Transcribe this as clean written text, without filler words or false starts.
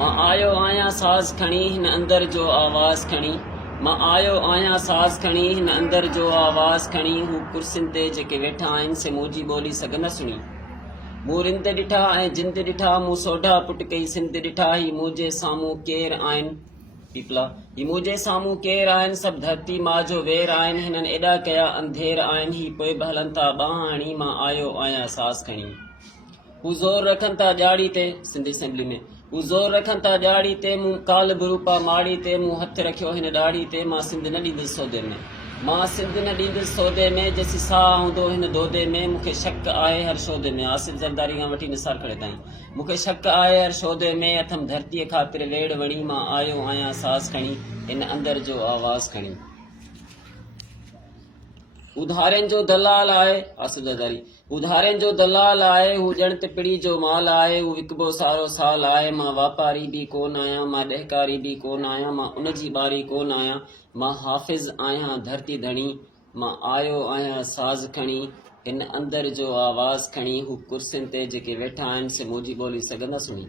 मां आयो आहियां साज़ खणी हिन अंदर जो आवाज़ खणी मां आयो आहियां साज़ खणी हिन अंदर जो आवाज़ खणी हू कुर्सियुनि ते जेके वेठा आहिनि से मुंहिंजी ॿोली सघ न सुणी मूं रिंद ॾिठा ऐं जिंद ॾिठा मूं सोढा पुट कई सिंध ॾिठा ही मुंहिंजे साम्हूं केरु आहिनि पीपला ही मुंहिंजे साम्हूं केरु आहिनि सभु धरती मां जो वेर आहिनि हिननि एॾा कया अंधेर आहिनि ही पोइ बि हलनि था ॿांह हणी मां आयो आहियां साज़ खणी हू ज़ोर रखनि था ॾियारी ते सिंधी असेंबली में हू ज़ोर रखनि था ॾियारी ते मूं काल बरूपा माड़ी ते मूं हथु रखियो हिन ॾाढ़ी ते मां सिंध न ॾींदुसि सौदे में मां सिंध न ॾींदुसि सौदे में जेसी साह हूंदो हिन दोदे में मूंखे शक आहे हर शौदे में आसिफ ज़रदारी खां वठी निसार खड़े ताईं मूंखे शक आहे हर शौदे में अथमि धरतीअ ख़ातिर वेड़ वणी मां आयो आहियां साज़ खणी हिन अंदर जो आवाज़ खणी उधारनि जो दलाल आहे आसिफ ज़रदारी उधारनि जो दलाल आहे हू ॼण त पिड़ी जो माल आहे हू विकबो सारो साल आहे मां वापारी बि कोन आहियां मां ॾहकारी बि कोन आहियां मां उन जी ॿारी कोन आहियां मां हाफ़िज़ आहियां धरती धणी मां आयो आहियां साज़ खणी हिन अंदर जो आवाज़ खणी हू कुर्सियुनि ते जेके वेठा आहिनि से मुंहिंजी ॿोली सघंदा सुणी